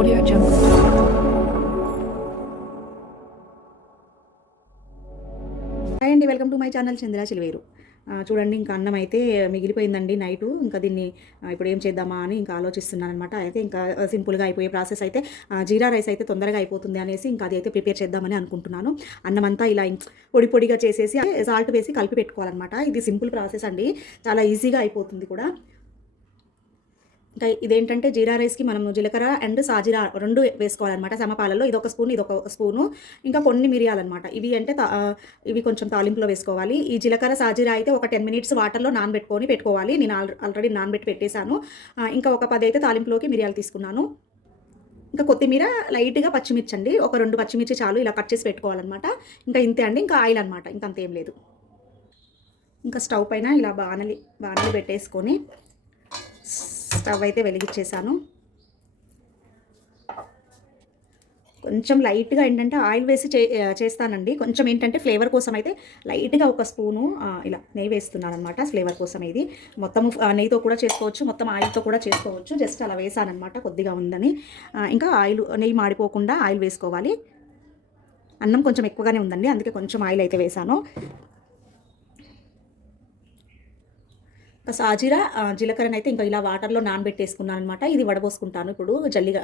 Audio Jungle. Hi అండి, welcome to my channel చంద్ర చిలివేరు. చూడండి, ఇంకా అన్నం అయితే మిగిలిపోయిందండి నైటు. ఇంకా దీన్ని ఇప్పుడు ఏం చేద్దామా అని ఇంకా ఆలోచిస్తున్నాను అనమాట. అయితే ఇంకా సింపుల్గా అయిపోయే ప్రాసెస్ అయితే జీరా రైస్ అయితే తొందరగా అయిపోతుంది అనేసి ఇంకా అది అయితే ప్రిపేర్ చేద్దామని అనుకుంటున్నాను. అన్నం అంతా ఇలా పొడి పొడిగా చేసేసి సాల్ట్ వేసి కలిపి పెట్టుకోవాలన్నమాట. ఇది సింపుల్ ప్రాసెస్ అండి, చాలా ఈజీగా అయిపోతుంది కూడా. ఇంకా ఇదేంటంటే జీరా రైస్కి మనము జీలకర్ర అండ్ సాజీరా రెండు వేసుకోవాలన్నమాట సమపాలలో. ఇదొక స్పూన్, ఇదొక స్పూను, ఇంకా కొన్ని మిరియాలన్నమాట. ఇవి కొంచెం తాలింపులో వేసుకోవాలి. ఈ జీలకర్ర సాజీరా అయితే ఒక 10 మినిట్స్ వాటర్లో పెట్టుకోవాలి. నేను ఆల్రెడీ నానబెట్టి పెట్టేశాను. ఇంకా ఒక 10 అయితే తాలింపులోకి మిరియాలు తీసుకున్నాను. ఇంకా కొత్తిమీర, లైట్గా పచ్చిమిర్చి అండి, ఒక 2 పచ్చిమిర్చి చాలు, ఇలా కట్ చేసి పెట్టుకోవాలన్నమాట. ఇంకా ఇంతే అండి, ఇంకా ఆయిల్ అనమాట, ఇంకా అంతేం లేదు. ఇంకా స్టవ్ పైన ఇలా బాణలి పెట్టేసుకొని స్టవ్ అయితే వెలిగించేసాను. కొంచెం లైట్గా ఏంటంటే ఆయిల్ వేసి చేస్తానండి. కొంచెం ఏంటంటే ఫ్లేవర్ కోసం అయితే లైట్గా ఒక స్పూను ఇలా నెయ్యి వేస్తున్నాను అనమాట. ఫ్లేవర్ కోసం ఇది మొత్తం నెయ్యితో కూడా చేసుకోవచ్చు, మొత్తం ఆయిల్తో కూడా చేసుకోవచ్చు. జస్ట్ అలా వేసానమాట, కొద్దిగా ఉందని. ఇంకా నెయ్యి మాడిపోకుండా ఆయిల్ వేసుకోవాలి. అన్నం కొంచెం ఎక్కువగానే ఉందండి, అందుకే కొంచెం ఆయిల్ అయితే వేసాను. సాజీరా జీలకర్రని అయితే ఇంకా ఇలా వాటర్లో నానబెట్టేసుకున్నాను అనమాట. ఇది వడబోసుకుంటాను ఇప్పుడు జల్లిగా,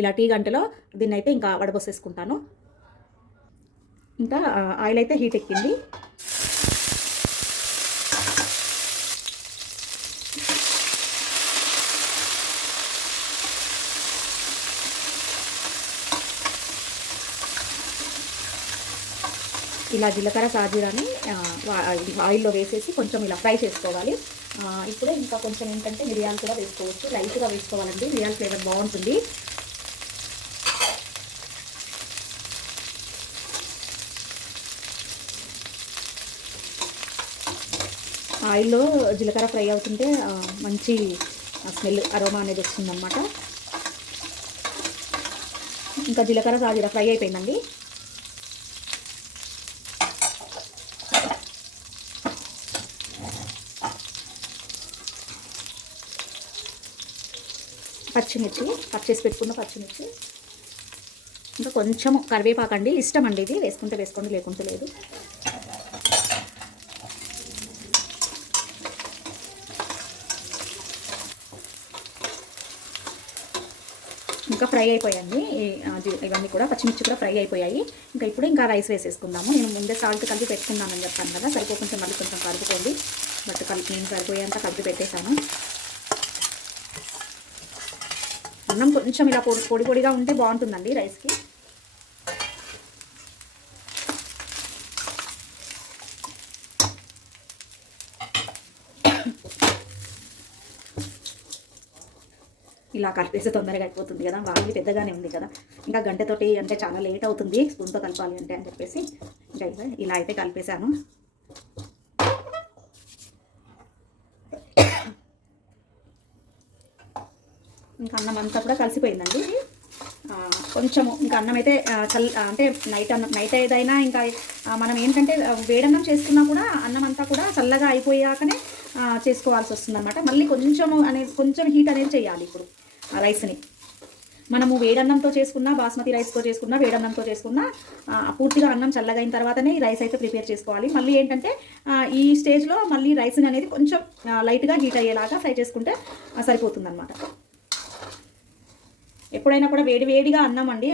ఇలా టీ గంటలో దీన్ని అయితే ఇంకా వడబోసేసుకుంటాను. ఇంకా ఆయిల్ అయితే హీట్ ఎక్కింది. ఇలా జీలకర్ర సాజీరాని ఆయిల్లో వేసేసి కొంచెం ఇలా ఫ్రై చేసుకోవాలి. ఇప్పుడే ఇంకా కొంచెం ఏంటంటే మిరియాలు కూడా వేసుకోవచ్చు, లైట్గా వేసుకోవాలండి, మిరియాల ఫ్లేవర్ బాగుంటుంది. ఆయిల్లో జీలకర్ర ఫ్రై అవుతుంటే మంచి స్మెల్, అరోమా అనేది వస్తుందన్నమాట. ఇంకా జీలకర్ర సాజీరా ఫ్రై అయిపోయిందండి. పచ్చిమిర్చి కట్ చేసి పెట్టుకున్న పచ్చిమిర్చి, ఇంకా కొంచెం కరివేపాకండి, ఇష్టం అండి, ఇది వేసుకుంటే వేసుకోండి, లేకుంటే లేదు. ఇంకా ఫ్రై అయిపోయాయి ఇవన్నీ కూడా, పచ్చిమిర్చి కూడా ఫ్రై అయిపోయాయి. ఇంకా రైస్ వేసేసుకుందాము. నేను ముందే సాల్ట్ కలిపి పెట్టుకున్నానని చెప్పాను కదా, సరిపోకుంటే మళ్ళీ కొంచెం కలుపుకోండి. బట్ నేను సరిపోయేంత కలిపి పెట్టేశాను. అన్నం కొంచెం ఇలా పొడి పొడిగా ఉంటే బాగుంటుందండి రైస్కి. ఇలా కలిపేస్తే తొందరగా అయిపోతుంది కదా, వాళ్ళు పెద్దగానే ఉంది కదా, ఇంకా గంటతోటి అంటే చాలా లేట్ అవుతుంది స్పూన్తో కలపాలి అంటే అని చెప్పేసి ఇంకా ఇలా అయితే కలిపేశాను. ఇంకా అన్నం అంతా కూడా కలిసిపోయిందండి. కొంచెము ఇంకా అన్నం అయితే అంటే నైట్ ఏదైనా ఇంకా మనం ఏంటంటే వేడన్నం చేసుకున్నా కూడా అన్నం అంతా కూడా చల్లగా అయిపోయాకనే చేసుకోవాల్సి వస్తుంది అనమాట. మళ్ళీ కొంచెం హీట్ అనేది చేయాలి ఇప్పుడు ఆ రైస్ని. మనము వేడన్నంతో చేసుకున్నా, బాస్మతి రైస్తో చేసుకున్నా, వేడన్నంతో చేసుకున్నా పూర్తిగా అన్నం చల్లగైన తర్వాతనే ఈ రైస్ అయితే ప్రిపేర్ చేసుకోవాలి. మళ్ళీ ఏంటంటే ఈ స్టేజ్లో మళ్ళీ రైస్ని అనేది కొంచెం లైట్గా హీట్ అయ్యేలాగా ఫ్రై చేసుకుంటే సరిపోతుంది అనమాట. ఎప్పుడైనా కూడా వేడిగా అన్నం అండి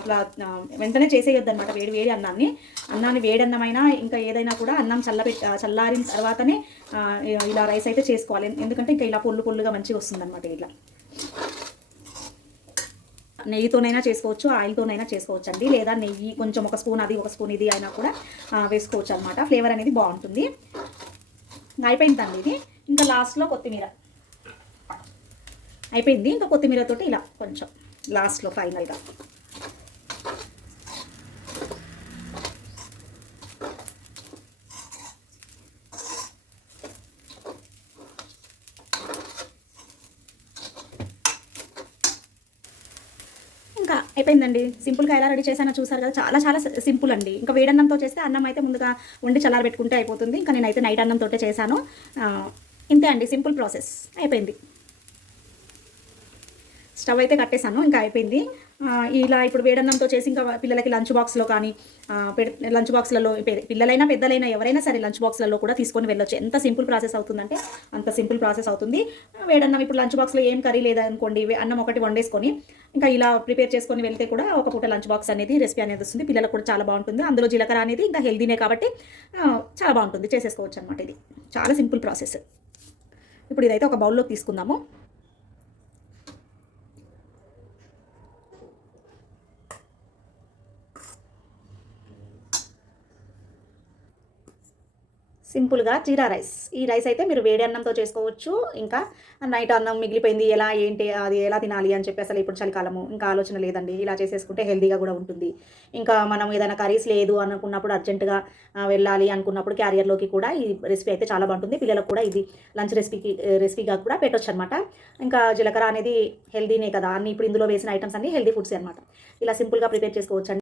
అట్లా వెంటనే చేసేయొద్దు అనమాట. వేడి అన్నాన్ని వేడన్నమైనా ఇంకా ఏదైనా కూడా అన్నం చల్లారిన తర్వాతనే ఇలా రైస్ అయితే చేసుకోవాలి. ఎందుకంటే ఇంకా ఇలా పొల్లుగా మంచిగా వస్తుంది అనమాట. ఇట్లా నెయ్యితోనైనా చేసుకోవచ్చు, ఆయిల్తోనైనా చేసుకోవచ్చు అండి, లేదా నెయ్యి కొంచెం ఒక స్పూన్ అది, ఒక స్పూన్ ఇది అయినా కూడా వేసుకోవచ్చు అనమాట. ఫ్లేవర్ అనేది బాగుంటుంది. అయిపోయిందండి ఇది. ఇంకా లాస్ట్లో కొత్తిమీర అయిపోయింది. ఇంకా కొత్తిమీరతోటి ఇలా కొంచెం లాస్ట్లో ఫైనల్గా ఇంకా అయిపోయిందండి. సింపుల్గా ఎలా రెడీ చేశానో చూసారు కదా, చాలా సింపుల్ అండి. ఇంకా వేడన్నంతో చేస్తే అన్నం అయితే ముందుగా వండి చల్లారబెట్టుకుంటే అయిపోతుంది. ఇంకా నేనైతే నైట్ అన్నంతో చేశాను. ఇంతే అండి, సింపుల్ ప్రాసెస్ అయిపోయింది. స్టవ్ అయితే కట్టేసాను, ఇంకా అయిపోయింది. ఇలా ఇప్పుడు వేడన్నంతో చేసి ఇంకా పిల్లలకి లంచ్ బాక్స్లో కానీ లంచ్ బాక్స్లలో పిల్లలైనా పెద్దలైనా ఎవరైనా సరే లంచ్ బాక్స్లలో కూడా తీసుకొని వెళ్ళొచ్చు. ఎంత సింపుల్ ప్రాసెస్ అవుతుందంటే అంత సింపుల్ ప్రాసెస్ అవుతుంది. వేడన్నం ఇప్పుడు లంచ్ బాక్స్లో ఏం కర్రీ లేదనుకోండి, అన్నం ఒకటి వండేసుకొని ఇంకా ఇలా ప్రిపేర్ చేసుకొని వెళ్తే కూడా ఒక పూట లంచ్ బాక్స్ అనేది రెసిపీ అనేది వస్తుంది. పిల్లలకు కూడా చాలా బాగుంటుంది. అందులో జీలకర్ర అనేది ఇంకా హెల్దీనే కాబట్టి చాలా బాగుంటుంది, చేసేసుకోవచ్చు అనమాట. ఇది చాలా సింపుల్ ప్రాసెస్. ఇప్పుడు ఇదైతే ఒక బౌల్లోకి తీసుకుందాము. సింపుల్గా జీరా రైస్. ఈ రైస్ అయితే మీరు వేడి అన్నంతో చేసుకోవచ్చు. ఇంకా నైట్ అన్నం మిగిలిపోయింది, ఎలా ఏంటి అది ఎలా తినాలి అని చెప్పి అసలు ఇప్పుడు చలికాలము ఇంకా ఆలోచన లేదండి. ఇలా చేసేసుకుంటే హెల్తీగా కూడా ఉంటుంది. ఇంకా మనం ఏదైనా కర్రీస్ లేదు అనుకున్నప్పుడు అర్జెంటుగా వెళ్ళాలి అనుకున్నప్పుడు క్యారియర్లోకి కూడా ఈ రెసిపీ అయితే చాలా బాగుంటుంది. పిల్లలకు కూడా ఇది లంచ్ రెసిపీగా కూడా పెట్టొచ్చు అనమాట. ఇంకా జీలకర్ర అనేది హెల్తీనే కదా, అన్ని ఇప్పుడు ఇందులో వేసిన ఐటమ్స్ అన్ని హెల్తీ ఫుడ్సే అనమాట. ఇలా సింపుల్గా ప్రిపేర్ చేసుకోవచ్చు.